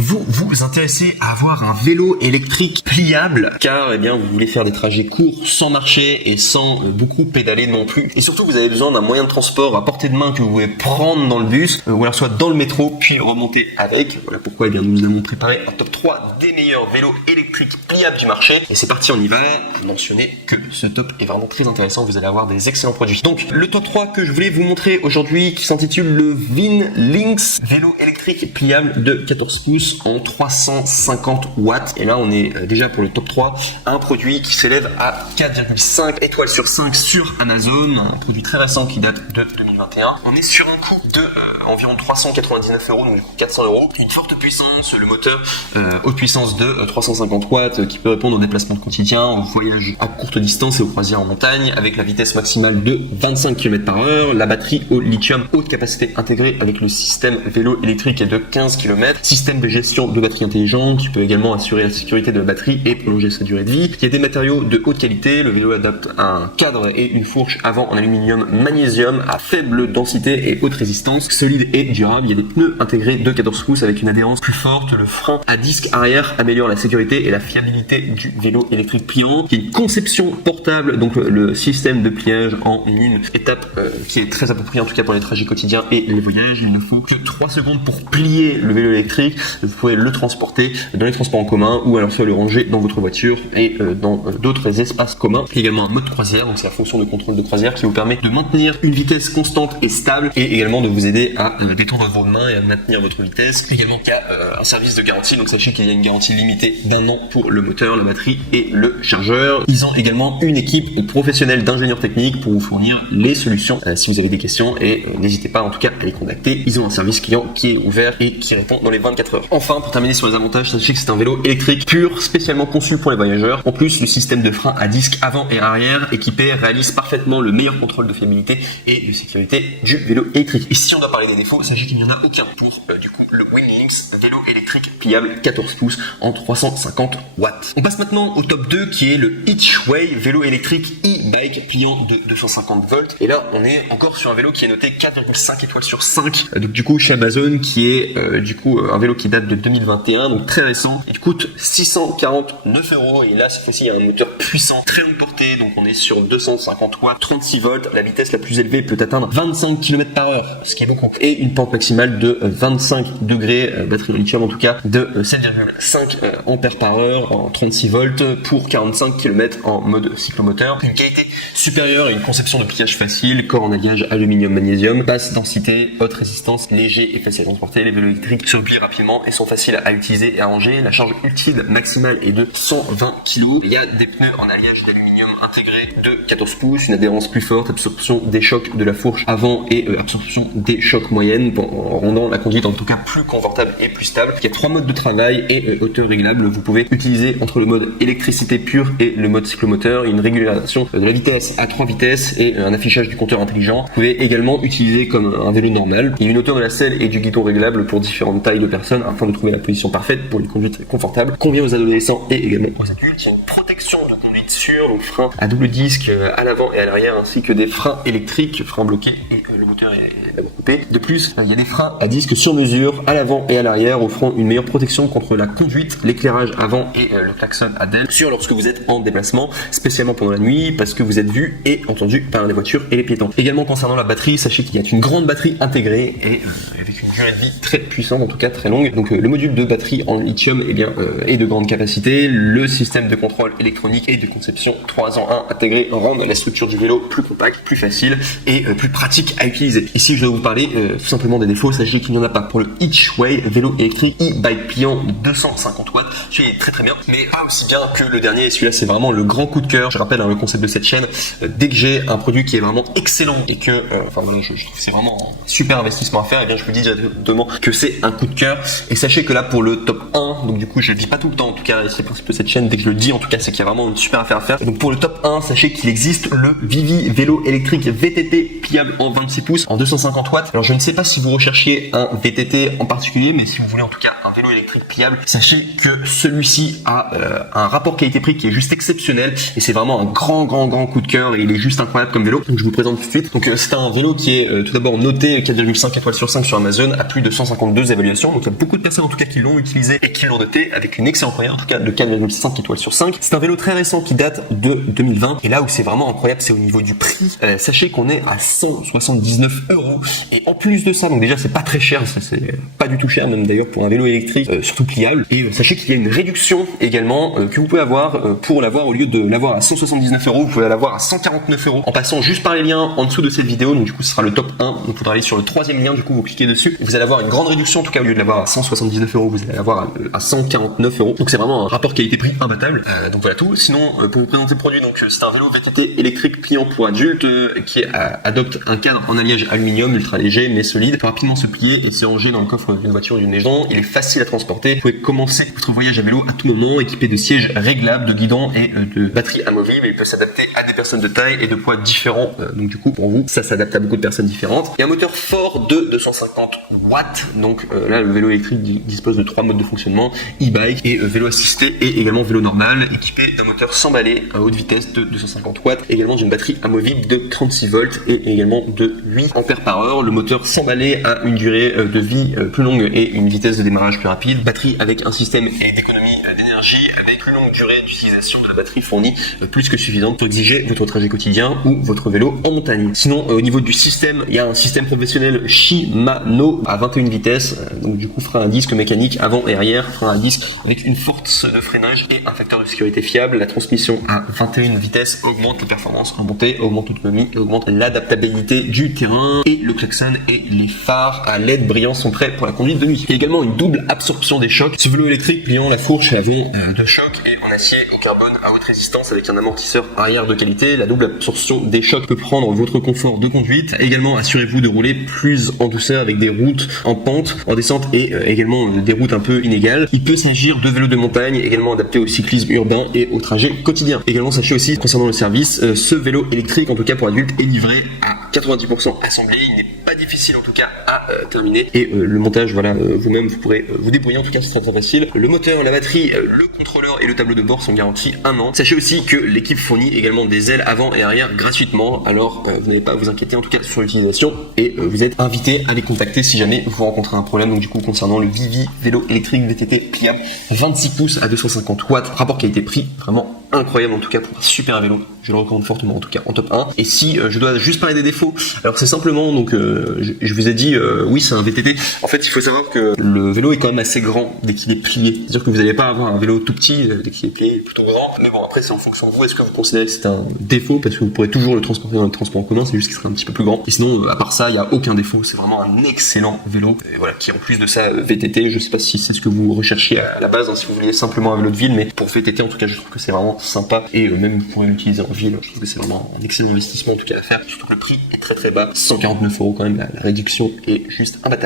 Vous vous intéressez à avoir un vélo électrique pliable car vous voulez faire des trajets courts sans marcher et sans beaucoup pédaler non plus. Et surtout vous avez besoin d'un moyen de transport à portée de main que vous pouvez prendre dans le bus ou alors soit dans le métro puis remonter avec. Voilà pourquoi nous avons préparé un top 3 des meilleurs vélos électriques pliables du marché. Et c'est parti, on y va. Mentionnez que ce top est vraiment très intéressant, vous allez avoir des excellents produits. Donc le top 3 que je voulais vous montrer aujourd'hui qui s'intitule le Vin Lynx vélo électrique pliable de 14 pouces en 350 watts. Et là on est déjà pour le top 3, un produit qui s'élève à 4,5 étoiles sur 5 sur Amazon, un produit très récent qui date de 2021. On est sur un coût de environ 399 €, donc du coup 400 €, une forte puissance, le moteur haute puissance de 350 watts qui peut répondre aux déplacements quotidiens, aux voyages à courte distance et aux croisières en montagne, avec la vitesse maximale de 25 km/h, la batterie au lithium haute capacité intégrée avec le système vélo électrique est de 15 km, système de gestion de batterie intelligente qui peut également assurer la sécurité de la batterie et prolonger sa durée de vie. Il y a des matériaux de haute qualité, le vélo adapte un cadre et une fourche avant en aluminium magnésium à faible densité et haute résistance, solide et durable. Il y a des pneus intégrés de 14 pouces avec une adhérence plus forte, le frein à disque arrière améliore la sécurité et la fiabilité du vélo électrique pliant. Il y a une conception portable, donc le système de pliage en une étape qui est très approprié en tout cas pour les trajets quotidiens et les voyages. Il ne faut que 3 secondes pour plier le vélo électrique. Vous pouvez le transporter dans les transports en commun ou alors soit le ranger dans votre voiture et dans d'autres espaces communs. Il y a également un mode croisière, donc c'est la fonction de contrôle de croisière qui vous permet de maintenir une vitesse constante et stable et également de vous aider à détendre vos mains et à maintenir votre vitesse. Également il y a un service de garantie, donc sachez qu'il y a une garantie limitée d'1 an pour le moteur, la batterie et le chargeur. Ils ont également une équipe professionnelle d'ingénieurs techniques pour vous fournir les solutions si vous avez des questions et n'hésitez pas en tout cas à les contacter. Ils ont un service client qui est ouvert et qui répond dans les 24 heures. Enfin, pour terminer sur les avantages, sachez que c'est un vélo électrique pur, spécialement conçu pour les voyageurs. En plus, le système de frein à disque avant et arrière équipé réalise parfaitement le meilleur contrôle de fiabilité et de sécurité du vélo électrique. Et si on doit parler des défauts, sachez qu'il n'y en a aucun pour du coup le Vin Lynx vélo électrique pliable 14 pouces en 350 watts. On passe maintenant au top 2 qui est le Hitchway vélo électrique e-bike pliant de 250 volts. Et là, on est encore sur un vélo qui est noté 4,5 étoiles sur 5. Donc du coup chez Amazon qui est un vélo qui date de 2021, donc très récent. Il coûte 649 € et là cette fois-ci il y a un moteur puissant, très longue portée, donc on est sur 250 watts, 36 volts. La vitesse la plus élevée peut atteindre 25 km/h, ce qui est beaucoup. Et une pente maximale de 25 degrés, batterie de lithium en tout cas, de 7,5 ampères par heure en 36 volts pour 45 km en mode cyclomoteur. Une qualité supérieure et une conception de pliage facile, corps en alliage aluminium magnésium, basse densité, haute résistance, léger et facile à transporter. Les vélos électriques se replient rapidement et sont faciles à utiliser et à ranger. La charge utile maximale est de 120 kg. Il y a des pneus en alliage d'aluminium intégrés de 14 pouces, une adhérence plus forte, absorption des chocs de la fourche avant et absorption des chocs moyennes en rendant la conduite en tout cas plus confortable et plus stable. Il y a 3 modes de travail et hauteur réglable. Vous pouvez utiliser entre le mode électricité pure et le mode cyclomoteur une régulation de la vitesse à 3 vitesses et un affichage du compteur intelligent. Vous pouvez également utiliser comme un vélo normal. Il y a une hauteur de la selle et du guidon réglable pour différentes tailles de personnes afin de trouver la position parfaite pour une conduite confortable. Convient aux adolescents et également aux adultes. Il y a une protection de conduite sûre, donc frein à double disque à l'avant et à l'arrière ainsi que des freins électriques, freins bloqués et le moteur est coupé. De plus, il y a des freins à disque sur mesure à l'avant et à l'arrière offrant une meilleure protection contre la conduite, l'éclairage avant et le klaxon à DEL sûr lorsque vous êtes en déplacement, spécialement pendant la nuit parce que vous êtes vu et entendu par les voitures et les piétons. Également concernant la batterie, sachez qu'il y a une grande batterie intégrée et avec une durée de vie très puissante, en tout cas très longue. Donc le module de batterie en lithium est de grande capacité. Le système de contrôle électronique et de conception 3 en 1 intégré rendent la structure du vélo plus compacte, plus facile et plus pratique à utiliser. Ici je vais vous parler tout simplement des défauts. Sachez qu'il n'y en a pas pour le Hitchway vélo électrique e-bike pliant de 250 watts. Celui-là est très très bien, mais pas aussi bien que le dernier. Et celui-là c'est vraiment le grand coup de cœur. Je rappelle le concept de cette chaîne. Dès que j'ai un produit qui est vraiment excellent et que je trouve que c'est vraiment un super investissement à faire, et bien je vous dis directement que c'est un coup de cœur. Et sachez que là pour le top 1, donc du coup je le dis pas tout le temps, en tout cas c'est le principe de cette chaîne, dès que je le dis en tout cas c'est qu'il y a vraiment une super affaire à faire. Et donc pour le top 1, sachez qu'il existe le Vivi vélo électrique VTT pliable en 26 pouces en 250 watts. Alors je ne sais pas si vous recherchiez un VTT en particulier, mais si vous voulez en tout cas un vélo électrique pliable, sachez que celui-ci a un rapport qualité-prix qui est juste exceptionnel et c'est vraiment un grand coup de cœur et il est juste incroyable comme vélo. Donc je vous présente tout de suite. Donc c'est un vélo qui est tout d'abord noté 4,5 étoiles sur 5 sur Amazon à plus de 152 évaluations. Donc il y a beaucoup de personnes en tout cas qui l'ont utilisé et qui l'ont noté avec une excellente moyenne, en tout cas de 4,5 étoiles sur 5. C'est un vélo très récent qui date de 2020. Et là où c'est vraiment incroyable, c'est au niveau du prix. Sachez qu'on est à 179 €. Et en plus de ça, donc déjà c'est pas très cher, ça c'est pas du tout cher même d'ailleurs pour un vélo électrique, surtout pliable. Et sachez qu'il y a une réduction également que vous pouvez avoir pour l'avoir, au lieu de l'avoir à 179 €, vous pouvez l'avoir à 149 € en passant juste par les liens en dessous de cette vidéo. Donc du coup ce sera le top 1. Donc il faudra aller sur le troisième lien, du coup vous cliquez dessus. Vous allez avoir une grande réduction, en tout cas au lieu de l'avoir à 179 €, vous allez l'avoir à 149 €. Donc c'est vraiment un rapport qualité-prix imbattable. Donc voilà tout. Sinon pour vous présenter le produit, donc c'est un vélo VTT électrique pliant pour adultes qui adopte un cadre en alliage aluminium ultra léger mais solide. Il peut rapidement se plier et se ranger dans le coffre d'une voiture ou d'une maison. Il est facile à transporter. Vous pouvez commencer votre voyage à vélo à tout moment, équipé de sièges réglables, de guidons et de batteries amovibles. Il peut s'adapter à des personnes de taille et de poids différents. Donc du coup pour vous ça s'adapte à beaucoup de personnes différentes. Il y a un moteur fort de 250 watts. Donc là le vélo électrique dispose de 3 modes de fonctionnement: e-bike et vélo assisté, et également vélo normal, équipé d'un moteur s'emballer à haute vitesse de 250 watts, également d'une batterie amovible de 36 volts et également de 8 ampères par heure. Le moteur s'emballer a une durée de vie plus longue et une vitesse de démarrage plus rapide. Batterie avec un système d'économie d'énergie avec une longue durée d'utilisation de la batterie fournie plus que suffisante pour exiger votre trajet quotidien ou votre vélo en montagne. Sinon au niveau du système, il y a un système professionnel Shimano à 21 vitesses, donc du coup frein à disque mécanique avant et arrière, frein à disque avec une force de freinage et un facteur de sécurité fiable. La transmission à 21 vitesses augmente les performances en montée, augmente l'autonomie et augmente l'adaptabilité du terrain. Et le klaxon et les phares à LED brillants sont prêts pour la conduite de nuit. Il y a également une double absorption des chocs. Ce vélo électrique pliant, la fourche et avant de choc et en acier au carbone à haute résistance avec un amortisseur arrière de qualité. La double absorption des chocs peut prendre votre confort de conduite. Également, assurez-vous de rouler plus en douceur avec des routes en pente, en descente et également des routes un peu inégales. Il peut s'agir de vélos de montagne, également adaptés au cyclisme urbain et au trajet quotidien. Également, sachez aussi concernant le service, ce vélo électrique, en tout cas pour adultes, est livré à 90% assemblé. Il n'est pas difficile en tout cas à terminer, et le montage, voilà, vous-même vous pourrez vous débrouiller, en tout cas c'est très facile. Le moteur, la batterie, le contrôleur et le tableau de bord sont garantis 1 an. Sachez aussi que l'équipe fournit également des ailes avant et arrière gratuitement, alors vous n'avez pas à vous inquiéter en tout cas sur l'utilisation, et vous êtes invité à les contacter si jamais vous rencontrez un problème. Donc du coup concernant le Vivi vélo électrique VTT pliable 26 pouces à 250 watts, rapport qualité-prix vraiment incroyable, en tout cas pour un super vélo, je le recommande fortement, en tout cas en top 1. Et si je dois juste parler des défauts, alors c'est simplement, donc je vous ai dit oui c'est un VTT, en fait il faut savoir que le vélo est quand même assez grand dès qu'il est plié, c'est-à-dire que vous n'allez pas avoir un vélo tout petit dès qu'il est plié, plutôt grand, mais bon après c'est en fonction de vous, est-ce que vous considérez que c'est un défaut, parce que vous pourrez toujours le transporter dans le transport en commun, c'est juste qu'il serait un petit peu plus grand, et sinon à part ça il n'y a aucun défaut, c'est vraiment un excellent vélo, et voilà, qui en plus de ça VTT, je sais pas si c'est ce que vous recherchiez à la base, hein, si vous vouliez simplement un vélo de ville, mais pour VTT en tout cas je trouve que c'est vraiment sympa, et même vous pourrez l'utiliser en ville, je trouve que c'est vraiment un excellent investissement en tout cas à faire, surtout que le prix est très très bas, 149 € quand même, la réduction est juste imbattable.